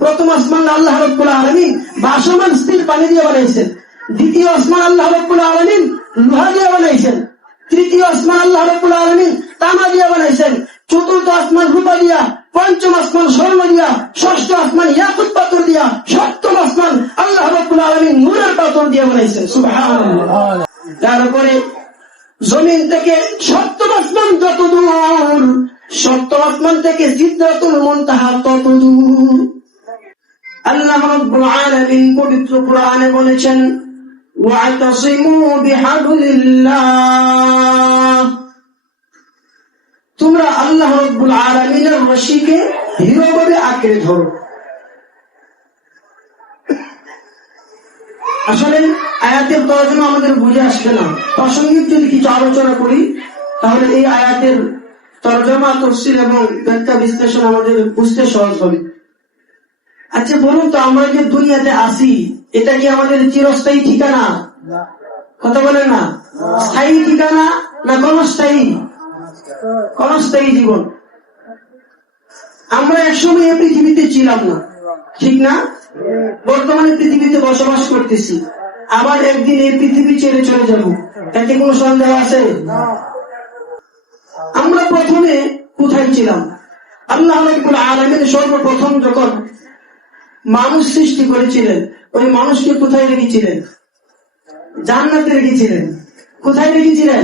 প্রথম আসমান আল্লাহ রব্বুল আলমিন বাসমান স্থির পানি দিয়ে বানাইছেন। দ্বিতীয় আসমান আল্লাহ রব্বুল আলমিন লোহা দিয়ে বানাইছেন। তৃতীয় আসমান আল্লাহ রব্বুল আলমিন তামা দিয়ে বানাইছেন। চতুর্থ আসমান রূপা দিয়া, পঞ্চম আসমান স্বর্ণ দিয়া, ষষ্ঠ আসমান ইয়াকুত পাথর দিয়া, সপ্তম আসমান আল্লাহ রব্বুল আলমিন নূরের পাথর দিয়ে বানাইছেন। তারপরে জমিন থেকে সপ্তম আসমান যত দূর, সপ্তম আসমান থেকে সিদ্ধাতুল মুনতাহা তত দূর। আল্লাহ রাব্বুল আলামিন পবিত্র কোরআনে বলেছেন, ওয়াতাসিমু বিহাবলিল্লাহ। তোমরা আল্লাহ রাব্বুল আলামিনের রশিকে দৃঢ়ভাবে আঁকড়ে ধরো। আসলে আয়াতের তর্জমা আমাদের বুঝে আসবে না। প্রাসঙ্গিক যদি কিছু আলোচনা করি, তাহলে এই আয়াতের তর্জমা, তফসিল এবং ব্যাখ্যা বিশ্লেষণ আমাদের বুঝতে সহজ হবে। আচ্ছা বলুন তো, আমরা যে দুনিয়াতে আসি এটা কি আমাদের চিরস্থায়ী ঠিকানা? কথা বলেন না। স্থায়ী ঠিকানা না ক্ষণস্থায়ী? ক্ষণস্থায়ী জীবন। আমরা একসময় এই পৃথিবীতে ছিলাম না, ঠিক না? বর্তমানে পৃথিবীতে বসবাস করতেছি। আবার একদিন এই পৃথিবী ছেড়ে চলে যাব। এতে কোনো সন্দেহ আছে? আমরা প্রথমে কোথায় ছিলাম? আল্লাহ আলামিন সর্বপ্রথম যখন মানুষ সৃষ্টি করেছিলেন। ওই মানুষকে কোথায় রেখেছিলেন? জান্নাতে রেখেছিলেন। কোথায় রেখেছিলেন?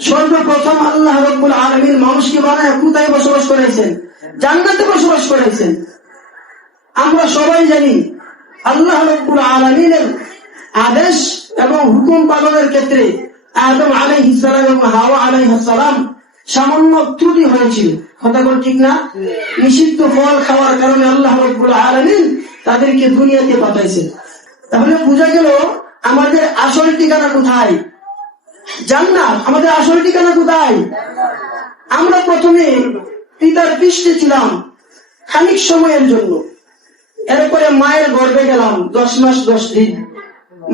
সর্বপ্রথম আল্লাহ রব্বুল আলমীর মানুষকে বানায় কোথায় বসবাস করাইছেন জান্নাতে বসবাস করাইছেন আমরা সবাই জানি আল্লাহ রব্বুল আলমিনের আদেশ এবং হুকুম পালনের ক্ষেত্রে আদম আলাই ইসালাম এবং হাওয়া আলাই সালাম সামান্য ত্রুটি হয়েছিল। কথা বল ঠিক না? নিষিদ্ধ ফল খাওয়ার কারণে আল্লাহ রব্বুল আলমিন তাদেরকে দুনিয়াতে পাঠাইছেন। তাহলে বোঝা গেল আমাদের আসল ঠিকানা কোথায়? জান্নাত। আমাদের আসল ঠিকানা কোথায়? আমরা প্রথমে পিতার পৃষ্ঠে ছিলাম খানিক সময়ের জন্য। এরপরে মায়ের গর্ভে গেলাম দশ মাস দশ দিন।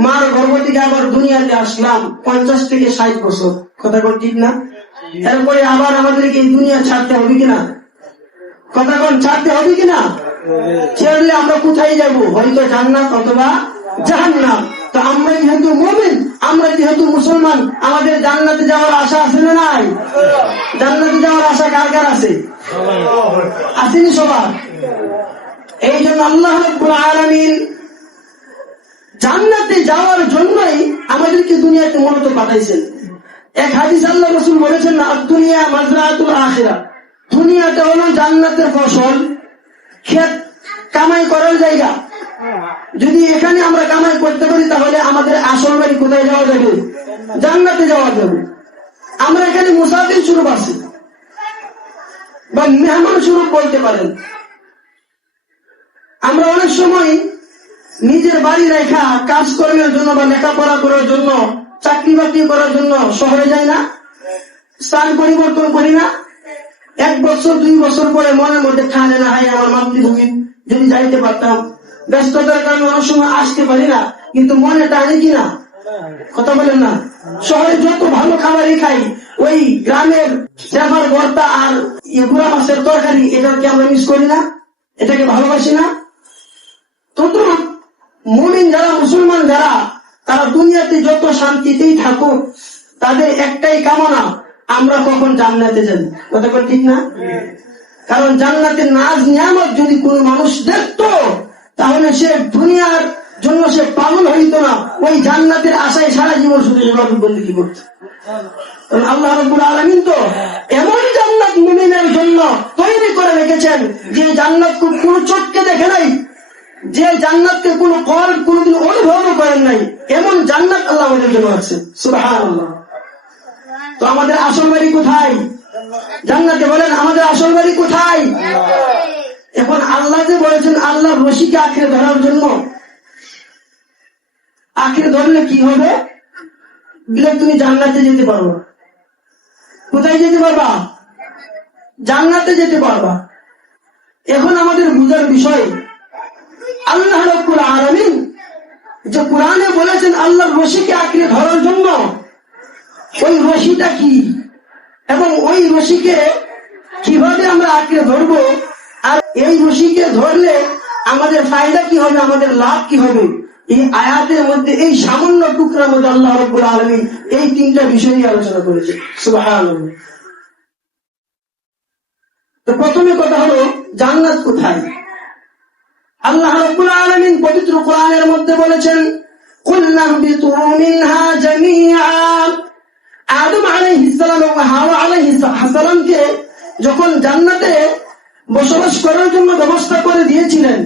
মার গর্ভ থেকে আবার দুনিয়াতে আসলাম পঞ্চাশ থেকে ষাট বছর। কথা কোন ঠিক না? এরপরে আবার আমাদেরকে এই দুনিয়া ছাড়তে হবে কিনা? কথা কোন, ছাড়তে হবে কিনা? ছেড়লে আমরা কোথায় যাব? হয়তো জান্নাত অথবা জাহান্নাম। তো আমরা যেহেতু মোমেন, আমরা যেহেতু মুসলমান, আমাদের জান্নাতে যাওয়ার আশা আছে না নাই? জান্নাতে যাওয়ার আশা কার কার আছে? আসেনি সবার? এই জন্য আল্লাহ আলামিন জান্নাতে যাওয়ার জন্যই আমাদেরকে দুনিয়াতে মূলত পাঠাইছেন। এক হাদিস আল্লাহ রসুল বলেছেন না দুনিয়া মাজরাতুল আখিরা। দুনিয়াটা হলো জান্নাতের ফসল। ক্ষেত কামাই করার জায়গা। যদি এখানে আমরা কামাই করতে পারি, তাহলে আমাদের আসল বাড়ি কোথায় যাওয়া যাবে? জান্নাতে যাওয়া যাবে। আমরা এখানে মুসাফির স্বরূপ আছি। বা মেহমান স্বরূপ বলতে পারেন। আমরা অনেক সময় নিজের বাড়ি রেখা কাজ করার জন্য বা লেখাপড়া করার জন্য চাকরি বাকরি করার জন্য শহরে যাই না, স্থান পরিবর্তন করি না। এক বছর, দুই বছর পরে মনের মধ্যে ঠানে না হয়, আমার মাতৃভূমি যদি যাইতে পারতাম। ব্যস্ততার কারণে অনেক সময় আসতে পারি না, কিন্তু মনে টানে কিনা কথা বলেন না। শহরে যত ভালো খাবারই খাই, ওই গ্রামের চেপার ভর্তা আর ইগুড়া মাছের তরকারি এটাকে আমরা মিস করি না? এটাকে ভালোবাসি না? তত মুমিন যারা, মুসলমান যারা তারা দুনিয়াতে যত শান্তিতেই থাকুক, তাদের একটাই কামনা, আমরা কখন জান্নাতে যাব। কথা বল ঠিক না? কারণ জান্নাতের নাজ নিয়ামত যদি কোনো মানুষ দেখতো, তাহলে সে দুনিয়ার জন্য সে পাগল হইত না। ওই জান্নাতের আশায় সারা জীবন শুধু ইবাদত বন্দী করত? আল্লাহ রব্বুল আলমিন তো এমন জান্নাত মুমিনের জন্য তৈরি করে রেখেছেন যে জান্নাত কোন চোখকে দেখে নাই যে জান্নাতকে কোনো কর কোনোদিন অনুভবও করেন নাই এমন জান্নাত আল্লাহ আমাদের জন্য আছে। তো আমাদের আসল বাড়ি কোথায়? জান্নাতে বলেন, আমাদের আসল বাড়ি কোথায়? এখন আল্লাহ যে বলেছেন আল্লাহ রশিকে আঁকড়ে ধরার জন্য। আঁকড়ে ধরলে কি হবে? দিলে তুমি জান্নাতে যেতে পারব কোথায় যেতে পারবা? জান্নাতে যেতে পারবা। এখন আমাদের বুঝার বিষয় আল্লাহ রব্বুল আলমিন যে কোরআনে বলেছেন আল্লাহ রশিকে আঁকড়ে ধরার জন্য, ওই রশিটা কি? এবং ওই রশিকে কীভাবে আমরা আঁকড়ে ধরবো? আর এই রশিকে ধরলে আমাদের ফায়দা কি হবে, আমাদের লাভ কি হবে? এই আয়াতের মধ্যে, এই সামান্য টুকরার মধ্যে আল্লাহ রব্বুল আলমী এই তিনটা বিষয় নিয়ে আলোচনা করেছে তো প্রথমে কথা হলো, জান্নাত কোথায়? আল্লাহ রব্বুল আলামিন পবিত্র কোরআনের মধ্যে বলেছেন কুল নাহবিতু মিনহা জামিআ। আদম আলাইহিস সালাম যখন জান্নাতে বসবাস করার জন্য ব্যবস্থা করে দিয়েছিলেন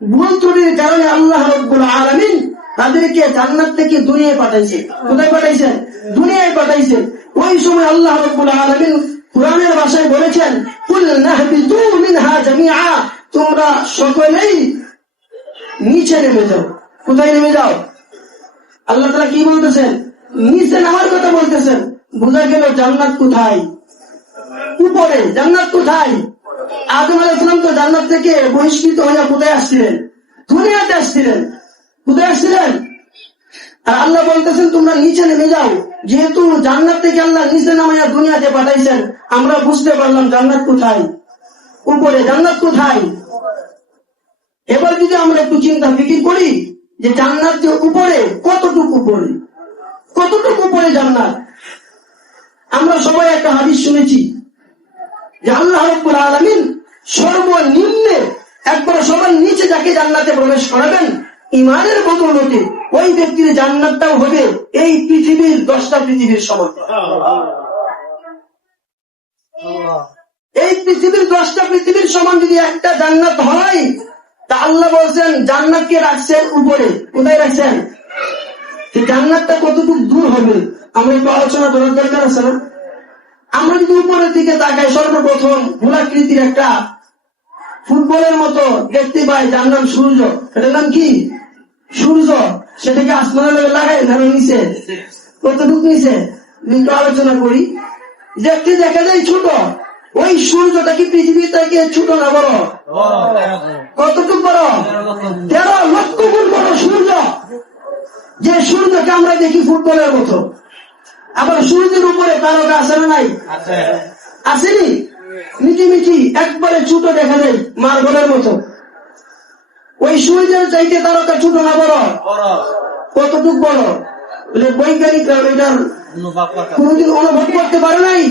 ভুল ত্রুটির কারণে আল্লাহ রব্বুল আলামিন তাদেরকে জান্নাত থেকে দুনিয়ায় পাঠাইছে। কোথায় পাঠাইছেন? দুনিয়ায় পাঠাইছে ওই সময় আল্লাহ রব্বুল আলামিন কোরআনের ভাষায় বলেছেন, কুল নাহবিতু মিনহা তোমরা সকলেই নিচে নেমে যাও। কোথায় নেমে যাও? আল্লাহ তারা কি বলতেছেন? নিচে নামার কথা বলতেছেন। বোঝা গেল জান্নাত কোথায়? উপরে। জান্নাত কোথায়? আদম আলাইসালাম তো জান্নাত থেকে বহিষ্কৃত হয়ে কোথায় আসছিলেন? দুনিয়াতে আসছিলেন। কোথায় আসছিলেন? আর আল্লাহ বলতেছেন, তোমরা নিচে নেমে যাও। যেহেতু জান্নাত থেকে আল্লাহ নিচে নামাইয়া দুনিয়াতে পাঠাইছেন, আমরা বুঝতে পারলাম জান্নাত কোথায়। উপরে জান্নাত কোথায়? এবার যদি আমরা একটু চিন্তা ফিকির করি, যে জান্নাত যে উপরে, কতটুকু উপরে? কতটুকু উপরে জান্নাত? আমরা সবাই একটা হাদিস শুনেছি যে আল্লাহ আলমিন সর্বনিম্নে একবার নিচে যাকে জান্নাতে প্রবেশ করাবেন ইমানের বদলতে ওই ব্যক্তির জান্নাতটাও হবে এই পৃথিবীর দশটা পৃথিবীর সমান এই পৃথিবীর দশটা পৃথিবীর সমান যদি একটা জান্নাত হয়, তা আল্লাহ বলছেন জান্নাতকে রাখছেন উপরে? কোথায় রাখছেন? জান্নাতটা কতটুকু দূর হবে? আমরা একটু আলোচনা করার দরকার আছে না? আমরা যদি উপরের দিকে তাকাই, সর্বপ্রথম গোলাকৃতির একটা ফুটবলের মতো দেখতে পাই যার নাম সূর্য। এটার নাম কি? সূর্য। সেটাকে আসমানের লগে লাগাই, ধরো নিচে। কতটুকু নিচে? আলোচনা করি। দেখতে দেখা যায় ছোট। ওই সূর্যটা কি পৃথিবী থেকে ছোট না বড়? কতটুকু বড়? তেরো লক্ষ গুণ বড় সূর্য। যে সূর্যকে আমরা দেখি ফুটবলের মতো। আবার সূর্যের উপরে তারকা আছে না নাই? আসেনি? মিটি মিটি একবারে ছোট দেখা যায় মার্বলের মতো। ওই সূর্যের চাইতে তারকা ছোট না বড়? কতটুক বড়? বৈজ্ঞানিকরা এটার কোনদিন অনুভব করতে পারে নাই?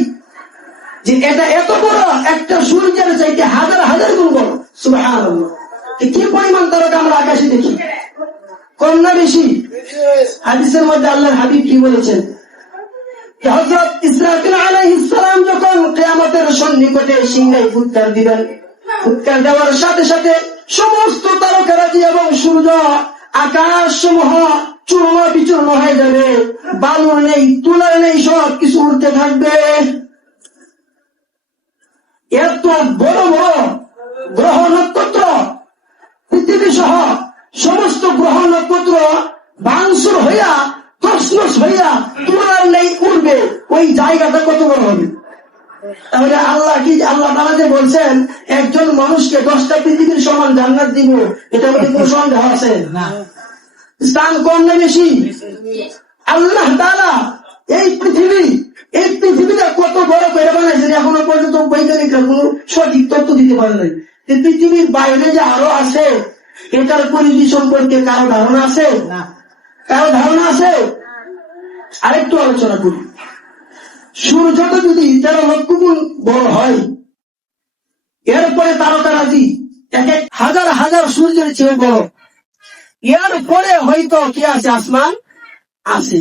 যে এটা এত বড় একটা সূর্যের চাইতে হাজার হাজার গুণ বড়। সুবহানাল্লাহ। কি পরিমাণ তারকা আমরা আকাশে দেখি? না বেশি? হাদিসের মধ্যে আল্লাহর হাবিব কি বলেছেন? হজরত ইসরাফিল আলাইহিসসালাম যখন কিয়ামতের সন্নিকটে সিংহাই দেওয়ার সাথে সাথে সমস্ত তারকারাজি এবং সূর্য আকাশ সমূহ চূর্ণ বিচূর্ণ হয়ে যাবে। বালু নেই তুলা নেই সব কিছু উঠতে থাকবে। এত বড় বড় গ্রহ নক্ষত্র, পৃথিবী সহ সমস্ত গ্রহ নক্ষত্র ভাঙচুর হইয়া, তসনস হইয়া তুলার নেই উঠবে ওই জায়গাটা কত বড় হবে? তাহলে আল্লাহ কি, আল্লাহ তারা যে বলছেন, একজন মানুষকে দশটা পৃথিবীর সমান জান্নাত দিব, এটা বলে কোনো আছে? স্থান কম না বেশি? আল্লাহ তালা এই পৃথিবী এই পৃথিবীটা কত বড় করে বানাইছেন? এখনও পর্যন্ত বৈজ্ঞানিকরা কোন সঠিক তথ্য দিতে পারে নাই। যে পৃথিবীর বাইরে যে আরও আছে এটার পরিধি সম্পর্কে কারও ধারণা আছে? কারও ধারণা আছে? আরেকটু আলোচনা করি। সূর্যটা যদি তেরো লক্ষ গুণ বড় হয় এরপরে তারকারাজি এক এক হাজার হাজার সূর্যের চেয়ে বড়। এর পরে হয়তো কি আছে? আসমান আছে।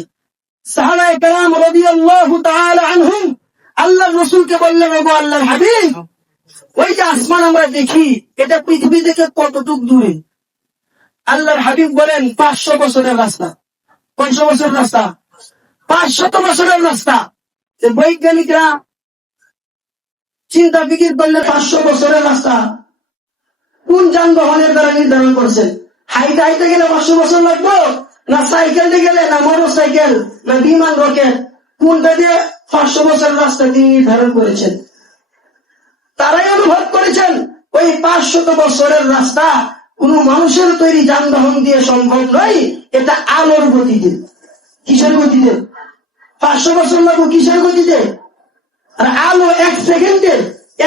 বললেন, ওগো ওই যে আসমান আমরা দেখি, এটা পৃথিবী থেকে কতটুক দূরে? আল্লাহর হাবিব বলেন, পাঁচশো বছরের রাস্তা। বছরের রাস্তা? পাঁচশত বছরের রাস্তা। বৈজ্ঞানিকরা চিন্তা ফিকির করলে পাঁচশো বছরের রাস্তা। কোন যানবাহনের দ্বারা নির্ধারণ করছে হাইতে হাইতে গেলে পাঁচশো বছর লাগবো? না সাইকেল দিয়ে গেলে, না মোটর সাইকেল না বিমান, রকেট। কোনটা দিয়ে পাঁচশো বছর রাস্তা তিনি নির্ধারণ করেছেন? তারাই অনুভব করেছেন, ওই পাঁচশত বছরের রাস্তা কোন মানুষের তৈরি যানবাহন দিয়ে সম্ভব নয়, এটা আলোর গতিতে। কিসের গতিতে? পাঁচশো বছর লাগবে কিসের গতিতে? আর আলো এক সেকেন্ডে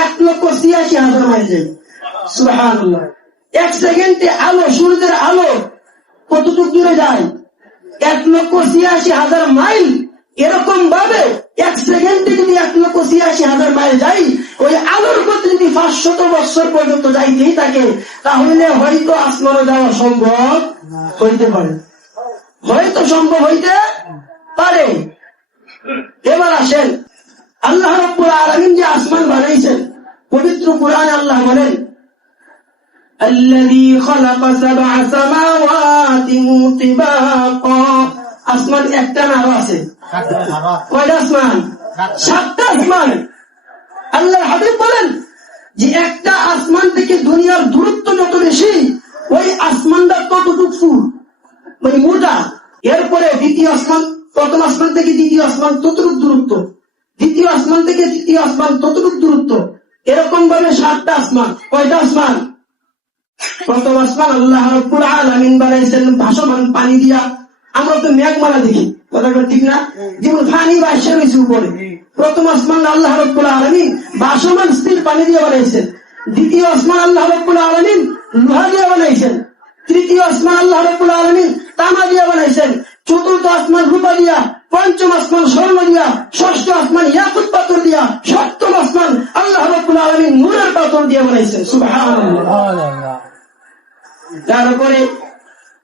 এক লক্ষ ছিয়াশি হাজার মাইল যায়। এক সেকেন্ডে আলো, সূর্যের আলো কতটুকু দূরে যায়? এক লক্ষ ছিয়াশি হাজার মাইল। এরকম ভাবে এক সেকেন্ডে যদি এক লক্ষ ছিয়াশি হাজার মাইল যাই, ওই আলোর গতি যদি পাঁচশত বছর পর্যন্ত যাইতেই থাকে, তাহলে হয়তো আসমানে যাওয়া সম্ভব হইতে পারে। হয়তো সম্ভব হইতে পারে। এবার আসেন। আল্লাহ রব্বুল আলমিন যে আসমান বানাইছেন, পবিত্র কোরআনে আল্লাহ বলেন الذي خلق سبع سماوات طباقا আসমান একটা না আরো আছে কয়টা আসমান সাতটা আসমান আল্লাহ হাবিব বলেন যে একটা আসমান থেকে দুনিয়ার দূরত্ব যত বেশি ওই আসমানটা ততটুকু মানে মোটা এরপরে দ্বিতীয় আসমান প্রথম আসমান থেকে দ্বিতীয় আসমান ততটুক দূরত্ব দ্বিতীয় আসমান থেকে তৃতীয় আসমান ততটুক দূরত্ব এরকম ভাবে সাতটা আসমান কয়টা আসমান প্রথম আসমান আল্লাহ রব্বুল আলামিন বানাইছেন ভাসমান পানি দিয়া। আমরা তো মেঘমালা দেখি কথাটা ঠিক না? যেমন পানি বাসে রয়েছে উপরে। প্রথম আসমান আল্লাহ রব্বুল আলামিন ভাসমান স্থির পানি দিয়ে বানাইছেন। দ্বিতীয় আসমান আল্লাহ রব্বুল আলামিন লোহা দিয়ে বানাইছেন। তৃতীয় আসমান আল্লাহ রব্বুল আলামিন তামা দিয়ে বানাইছেন। চতুর্থ আসমান রূপা দিয়া পঞ্চম আসমান স্বর্ণ দিয়া ষষ্ঠ আসমান ইয়াকুত পাথর দিয়া সপ্তম আসমান আল্লাহ রব্বুল আলামিন নূরের পাথর দিয়ে বানাইছেন। সুবহানাল্লাহ। তারপরে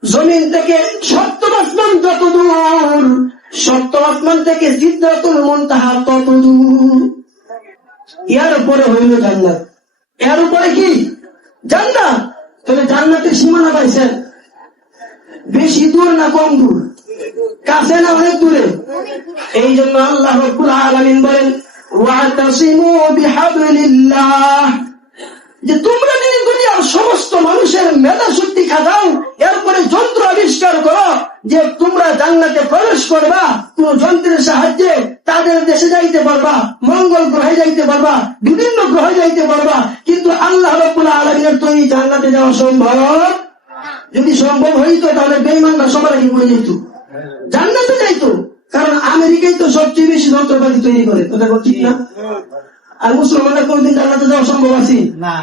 জমিন থেকে সপ্তম আসমান যত দূর সপ্তম আসমান থেকে সিদ্ধাতুল মন্তাহা তত দূর এর উপরে হইল জান্নাত। এর উপরে কি? জান্নাত। তাহলে জান্নাতের সীমানা পাইছেন বেশি দূর না কম দূর? কাছে না অনেক দূরে? এই জন্য আল্লাহ রব্বুল আলামিন বলেন ওয়াতাসিমু বিহাবলিল্লাহ। যে তোমরা যদি দুনিয়ার সমস্ত মানুষের মেধা শক্তি খাটাও, এরপরে যন্ত্র আবিষ্কার করো যে তোমরা জান্নাতে প্রবেশ করবা, কোন যন্ত্রের সাহায্যে তাদের দেশে যাইতে পারবা, মঙ্গল গ্রহে যাইতে পারবা, বিভিন্ন গ্রহে যাইতে পারবা, কিন্তু আল্লাহ রব্বুল আলমিনের তৈরি জান্নাতে যাওয়া সম্ভব? যদি সম্ভব হইতো, তাহলে বেইমানরা সবার আগে পড়ে যেত জান্নাতে যাইতো, কারণ আমেরিকায় তো সবচেয়ে বেশি যন্ত্রপাতি তৈরি করে। কথা ঠিক না? আর মুসলমানরা কোনদিন জান্নাতে যাওয়া সম্ভব আছে? না।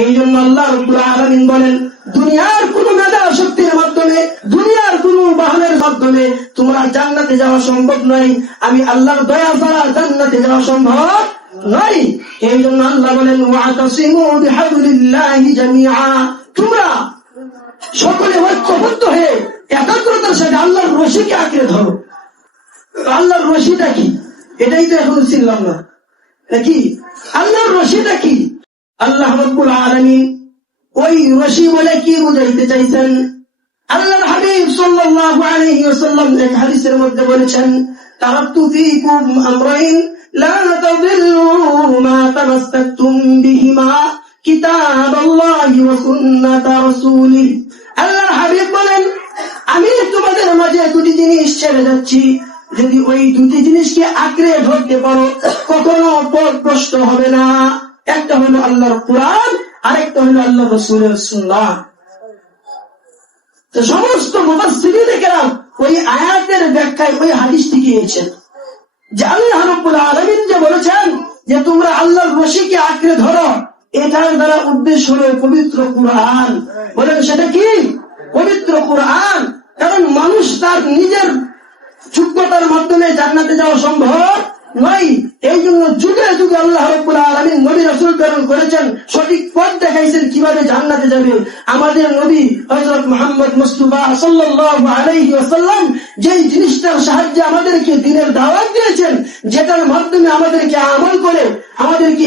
এই জন্য আল্লাহ রব্বুল আলামিন বলেন দুনিয়ার কোন মেধা শক্তির মাধ্যমে দুনিয়ার কোন বাহনের মাধ্যমে তোমরা জান্নাতে যাওয়া সম্ভব নয়। আমি আল্লাহর দয়া ছাড়া জান্নাতে যাওয়া সম্ভব নয়। এই জন্য আল্লাহ বলেন ওয়াতাসিমু বিহাবলিল্লাহি জামিআ। তোমরা সকলে ঐক্যবদ্ধ হয়ে একাগ্রতার সাথে আল্লাহর রশিকে আঁকড়ে ধরো। আল্লাহর রশিটা কি? এটাই তো এখন চিনলাম না। নাকি আল্লাহর রশিটা কি? আল্লাহ রব্বুল আলামিন ওই রশি বলে কি বুঝাইতে চাইছেন? আল্লাহর হাবিব সাল্লাল্লাহু আলাইহি ওয়াসাল্লাম এক হাদিসের মধ্যে বলেছেন তারাকতু ফীকুম আমরাইন লা তাদিল্লু মা তামাসসাকতুম বিহিমা কিতাবাল্লাহি ওয়া সুন্নাত রাসূলিহি। আল্লাহর হাবিব বলেন, আমি তোমাদের মাঝে দুটি জিনিস ছেড়ে যাচ্ছি। যদি ওই দুটি জিনিসকে আঁকড়ে ধরতে পারো, কখনো পথ প্রশ্ন হবে না। একটা হলো আল্লাহর কোরআন, আরেকটা হলো আল্লাহ রসুলের সুন্নাহ। তো সমস্ত মুফাসসিরিন দেখলাম ওই আয়াতের ব্যাখ্যায় ওই হাদিসটি গিয়েছেন যে আল্লাহ রব্বুল আলামিন যে বলেছেন যে তোমরা আল্লাহর রশিকে আঁকড়ে ধরো, এটার দ্বারা উদ্দেশ্য হলো পবিত্র কোরআন। বলেন সেটা কি? পবিত্র কোরআন। কারণ মানুষ তার নিজের যোগ্যতার মাধ্যমে জান্নাতে যাওয়া সম্ভব নয়। এই জন্য যুগে যুগে আল্লাহ আলামিন নবী রাসূল প্রেরণ করেছেন, সঠিক পথ দেখাইছেন কীভাবে জান্নাতে যাবে। আমাদের নবী হযরত মুহাম্মদ মুস্তাফা সাল্লাল্লাহু আলাইহি যেই জিনিসটার সাহায্যে আমাদেরকে দিনের দাওয়াত দিয়েছেন, যেটার মাধ্যমে আমাদেরকে আমল করে, আমাদেরকে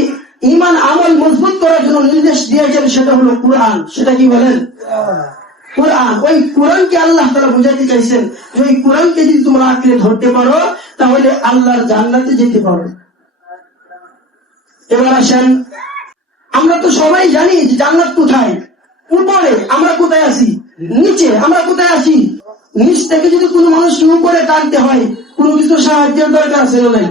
ইমান আমল মজবুত করার জন্য নির্দেশ দিয়েছেন, সেটা হলো কোরআন। সেটা কি বলেন? কোরআন। ওই কোরআনকে আল্লাহ তারা বুঝাতে চাইছেন যে ওই কোরআনকে যদি তোমরা আঁকড়ে ধরতে পারো, তাহলে আল্লাহর জান্নাতে যেতে পারো। এবার আসেন, আমরা তো সবাই জানি যে জান্নাত কোথায়। উপরে আমরা কোথায় আছি? নিচে আমরা কোথায় আছি? নিচ থেকে যদি কোনো মানুষকে উপরে টানতে হয় কোনো কিছু সাহায্যের দরকার না। নাই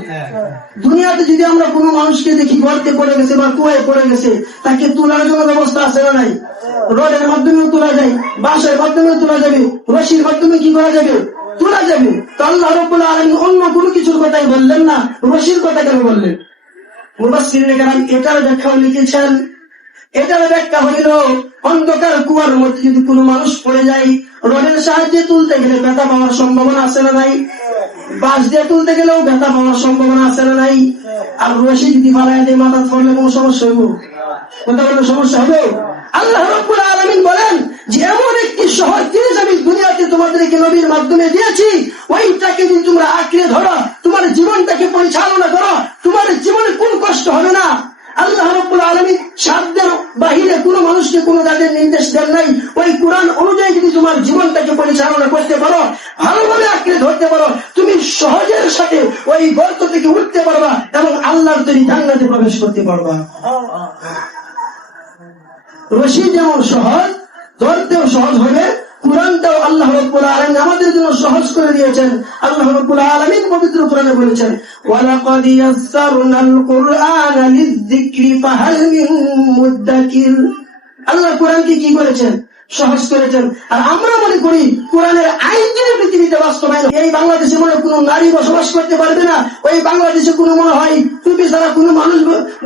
দুনিয়াতে যদি আমরা কোনো মানুষকে দেখি গর্তে পড়ে গেছে বা কুয়ায় পড়ে গেছে, তাকে তোলার জন্য ব্যবস্থা আছে না নাই? রোডের মাধ্যমেও তোলা যায় বাসের মাধ্যমেও তোলা যাবে, রশির মাধ্যমে কি করা যাবে? তোলা যাবে। আল্লাহ রব্বুল আলমী অন্য কোনো কিছুর কথাই বললেন না, রশির কথা কেন বললেন? ব্যাখ্যা এটার ব্যাখ্যা হইল, অন্ধকার কুয়ার মধ্যে যদি কোনো মানুষ পড়ে যায়, রডের সাহায্যে তুলতে গেলে ব্যথা পাওয়ার সম্ভাবনা আছে না নাই? বাস দিয়ে তুলতে গেলেও ব্যথা পাওয়ার সম্ভাবনা আছে না নাই? আর রশি যদি ফালাই দিয়ে, মাথা পড়লে কোনো সমস্যা হইব? কোথাও কোনো সমস্যা হবে আল্লাহ আলামিন বলেন, যে এমন একটি শহর জিনিস আমি দুনিয়াতে তোমাদেরকে নবীর মাধ্যমে দিয়েছি, ওইটাকে যদি তোমরা আঁকড়ে ধরো, তোমার জীবনটাকে পরিচালনা করো, তোমার জীবনে কোন কষ্ট হবে না? ধরতে পারো, তুমি সহজের সাথে ওই থেকে উঠতে পারবা এবং পারবা। রশি সহজ, ধরতেও সহজ হবে কোরআনটাও আল্লাহ রব্বুল আলামিন আমাদের জন্য সহজ করে দিয়েছেন। আল্লাহ রব্বুল আলামিন পবিত্র কোরআনে বলেছেন, ওয়ালাকাদ ইয়াসসারনাল কুরআনা লিযিকরি ফাহাল মিন মুদ্দাকির আল্লাহ কোরআনকে কি করেছেন? সহজ করেছেন। আর আমরা মনে করি, কোরআনের আইন যদি পৃথিবীতে বাস্তবায়ন এই বাংলাদেশে মনে কোনো নারী বসবাস করতে পারবে না। ওই বাংলাদেশে কোনো মনে হয়, টুপি ছাড়া কোনো মানুষ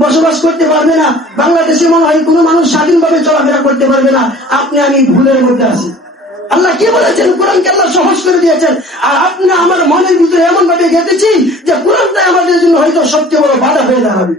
বসবাস করতে পারবে না। বাংলাদেশে মনে হয় কোনো মানুষ স্বাধীনভাবে চলাফেরা করতে পারবে না। আপনি, আমি ভুলের মধ্যে আছি। আল্লাহ কি বলেছেন? কোরআনকে আল্লাহ সহজ করে দিয়েছেন। আর আপনি আমার মনের ভিতরে এমন ভাবে গেঁথেছি যে কোরআনটাই আমাদের জন্য হয়তো সবচেয়ে বড় বাধা হয়ে দাঁড়াবে।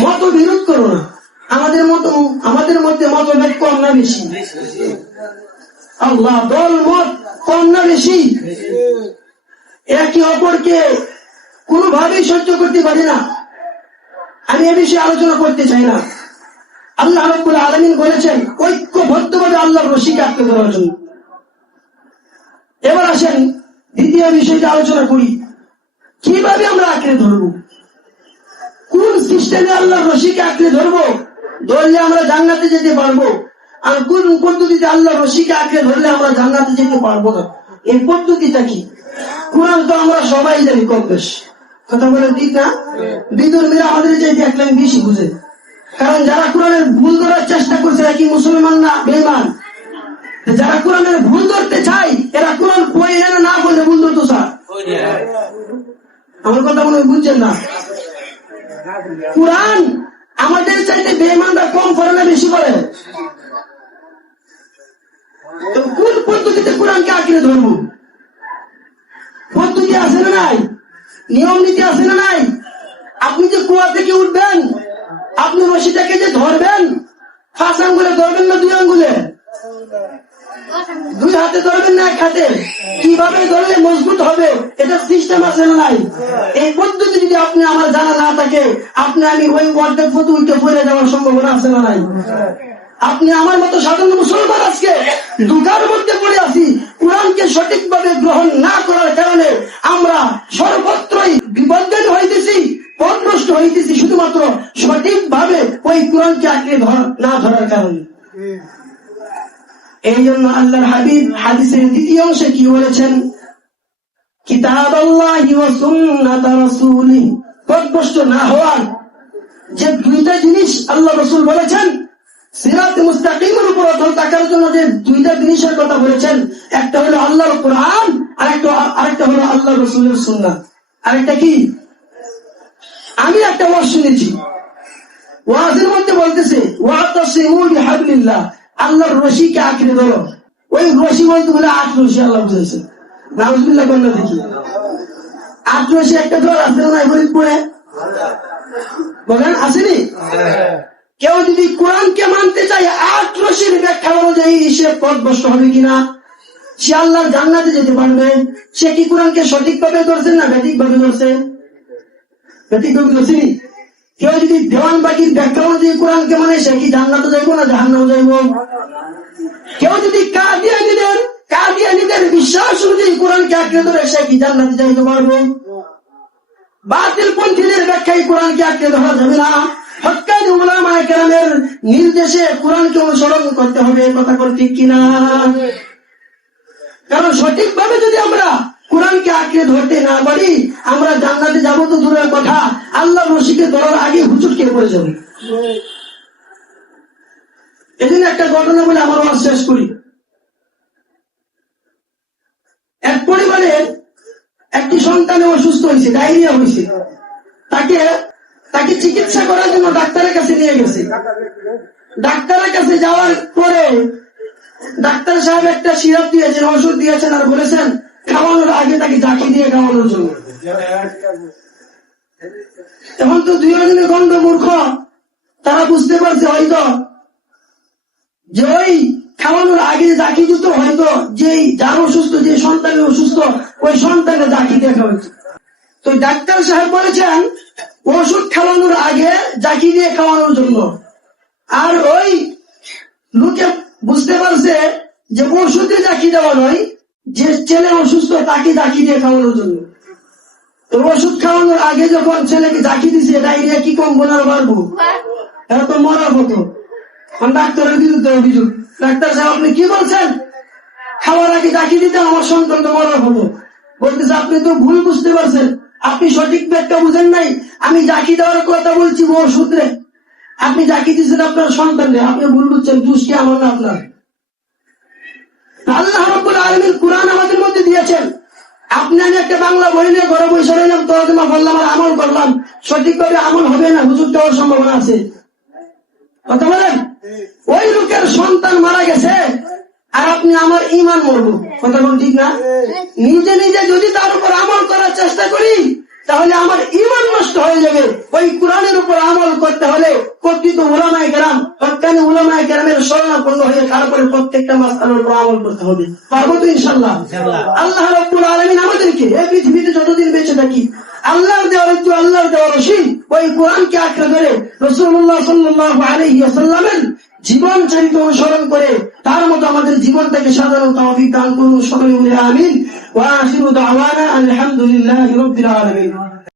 মত বিরোধ করো না। আমাদের মত, আমাদের মধ্যে মতভেদ কম না বেশি? আল্লাহ দল মত কম বেশি। একে অপরকে কোনোভাবেই সহ্য করতে পারি না। আমি এ বিষয়ে আলোচনা করতে চাই না। আল্লাহ রব্বুল আলমিন বলেছেন, ঐক্যবদ্ধভাবে আল্লাহর রশিকে আঁকড়ে ধরার জন্য। এবার আসেন দ্বিতীয় বিষয়টা আলোচনা করি। কীভাবে আমরা আঁকড়ে ধরবো? কোন সিস্টেমে আল্লাহর রশিকে আঁকড়ে ধরবো? ধরলে আমরা জান্নাতে যেতে পারব? আর কোন পদ্ধতিতে আল্লাহর রশিকে আঁকড়ে ধরলে আমরা জান্নাতে যেতে পারব না। এই পদ্ধতিটা কি? কোরআন তো আমরা সবাই জানি কম বেশ। কথা বলে ঠিক না? বিদুর মেয়েরা আমাদের চাই দেখলেন বেশি বুঝে। কারণ যারা কোরআনের ভুল ধরার চেষ্টা করছে কি মুসলমান না বেমান যারা কোরআনের ভুল ধরতে চাই এরা কোরআন বই এনে না বলে ভুল ধরতো স্যার। আমার কথা মনে বুঝছেন না? কোরআন আমাদের চাইতে বেমানরা কম করে না, বেশি করে তো কোন পদ্ধতিতে কোরআনকে আঁকড়ে ধরবো? পদ্ধতি আছে না নাই? নিয়ম নীতি আছে না নাই? আপনি যে কুয়া থেকে উঠবেন, আপনি রশিটাকে যে ধরবেন, পাঁচ আঙ্গুলে ধরবেন না দুই আঙ্গুলে? দুই হাতে ধরবেন না এক হাতে? কীভাবে ধরলে মজবুত হবে? এটা সিস্টেম আছে না নাই? এই পদ্ধতি যদি আপনি আমার জানা না থাকে, আপনি আমি ওই অর্ধেক পথে উঠে পড়ে যাওয়ার সম্ভাবনা আছে না নাই? আপনি আমার মতো সাধারণ মুসলমান আজকে দুটার মধ্যে পড়ে আছি, কোরআনকে সঠিকভাবে গ্রহণ না করার কারণে আমরা সর্বত্রই বিবর্ধন হইতেছি পথভ্রষ্ট হইতেছি শুধুমাত্র সঠিকভাবে ওই কোরআনকে আঁকড়ে না ধরার কারণে। এই জন্য আল্লাহর হাবিব হাদিসের দ্বিতীয় অংশে কি বলেছেন? কিতাব আল্লাহ না হওয়ার যে দুইটা জিনিস আল্লাহ রসুল বলেছেন সিরাত মুস্তাকিমের উপর অটল থাকার জন্য যে দুইটা জিনিসের কথা বলেছেন, একটা হলো আল্লাহর কোরআন একটা আরেকটা হলো আল্লাহ রসুলের আরেকটা কি? আমি একটা শুনেছি। মধ্যে বলতেছে আঁকড়ে ধরো। ওই রশি বলতে বলে আট রশি আল্লাহ বুঝেছে নাউজুবিল্লাহ বলল দেখি। আট রশি একটা ধর ফরিদপুরে? বলেন আসেনি কেউ যদি কোরআনকে মানতে চায়, আট রশির ব্যাখ্যা অনুযায়ী সে পথভ্রষ্ট হবে কিনা? সে আল্লাহর জান্নাতে যেতে পারবে। সে কি কোরআনকে সঠিকভাবে ধরছে না ব্যাটিকভাবে ধরছে? ব্যাটিকভাবে ধরছিনি কেউ যদি দেওয়ান বাকির ব্যাখ্যা অনুযায়ী কোরআনকে মানে সে কি জান্নাতে যাইবো না জাহান্নাম যাইবো? কেউ যদি কাদিয়ানিদের কাদিয়ানিদের বিশ্বাস অনুযায়ী কোরআনকে আঁকড়ে ধরে সে কি জান্নাতে যাইতে পারব? বাতিল পন্থীদের ব্যাখ্যায় কোরআনকে আঁকড়ে ধরা যাবে না। হকানি উলামায়ে কেরামের নির্দেশে কোরআনকে অনুসরণ করতে হবে, এ কথা করে ঠিক কিনা? কারণ সঠিকভাবে যদি আমরা কোরআনকে আঁকড়ে ধরতে না পারি, আমরা জান্নাতে যাব তো দূরের কথা। আল্লাহ রশিকে ধরার আগে হুচুটকে পড়ে যাবে? এদিন একটা ঘটনা বলে আমার ওয়াজ শেষ করি। এক পরিবারের একটি সন্তান অসুস্থ হয়েছে, ডায়রিয়া হয়েছে। তাকে তাকে চিকিৎসা করার জন্য ডাক্তারের কাছে নিয়ে গেছে। ডাক্তারের কাছে যাওয়ার পরে ডাক্তার সাহেব একটা সিরাপ দিয়েছেন, ওষুধ দিয়েছেন আর বলেছেন, খাওয়ানোর আগে তাকে জাকি দিয়ে খাওয়ানোর জন্য। এখন তো দুজনে গন্ধ মূর্খ, তারা বুঝতে পারছে হয়তো যে ওই খাওয়ানোর আগে জাকি দিত, হয়তো যে যার অসুস্থ, যে সন্তানের অসুস্থ, ওই সন্তানের জাকি দেখা হয়েছে তো ডাক্তার সাহেব বলেছেন ওষুধ খাওয়ানোর আগে জাকি দিয়ে খাওয়ানোর জন্য। আর ওই লোকে বুঝতে পারছে যে ওষুধে জাকি দেওয়া নয় যে ছেলে অসুস্থ তাকে জাকি দিয়ে খাওয়ানোর জন্য। তো ওষুধ খাওয়ানোর আগে যখন ছেলেকে জাকি দিছে ডাইরিয়া কি কম বোনার পারব এটা তো মরার মতো। ডাক্তারের বিরুদ্ধে অভিযোগ। ডাক্তার সাহেব আপনি কি বলছেন? খাওয়ার আগে জাকি দিতে আমার সন্তান তো মরার হতো বলতেছে আপনি তো ভুল বুঝতে পারছেন। আপনি সঠিক ব্যাখ্যা বুঝেন নাই আমি জাকি দেওয়ার কথা বলছি ও সূত্রে আপনি জাকি দিচ্ছেন আপনার সন্তানকে আপনি ভুল বুঝছেন দুষ্টি আমার না আপনার। আল্লাহ রব্বুল আলমীর কোরআন আমাদের মধ্যে দিয়েছেন। আপনি আমি একটা বাংলা বই নিয়ে ঘরে বসে রইলাম তর্জমা করলাম আর আমল করলাম। সঠিকভাবে আমল হবে না হুজুর দেওয়ার সম্ভাবনা আছে। কথা বলেন? ওই লোকের সন্তান মারা গেছে আর আপনি আমার ইমান মরবো। কথা বল ঠিক না? নিজে নিজে যদি তার উপর আমল করার চেষ্টা করি তাহলে আমার ইমান নষ্ট হয়ে যাবে। ওই কোরআনের উপর আমল করতে হলে কর্তৃত উলামায় গ্রাম হকানি উলামায় গ্রামের স্বর্ণাপন্ন হয়ে তারপরে প্রত্যেকটা মাস্তানের উপর আমল করতে হবে। পারব তো ইনশাল্লাহ আল্লাহ রব্বুল আলমিন আমাদেরকে এই পৃথিবীতে যতদিন বেঁচে থাকি আল্লাহর দেওয়ার একটু আল্লাহর দেওয়ার ওই কোরআনকে আঁকড়ে ধরে রসুল্লাহ সাল্লাহ আলহিয়াসাল্লামের জীবন চরিত অনুসরণ করে তার মতো আমাদের জীবনটাকে সাধারণ তহবিক দান সকলে আমিন। আলহামদুলিল্লাহ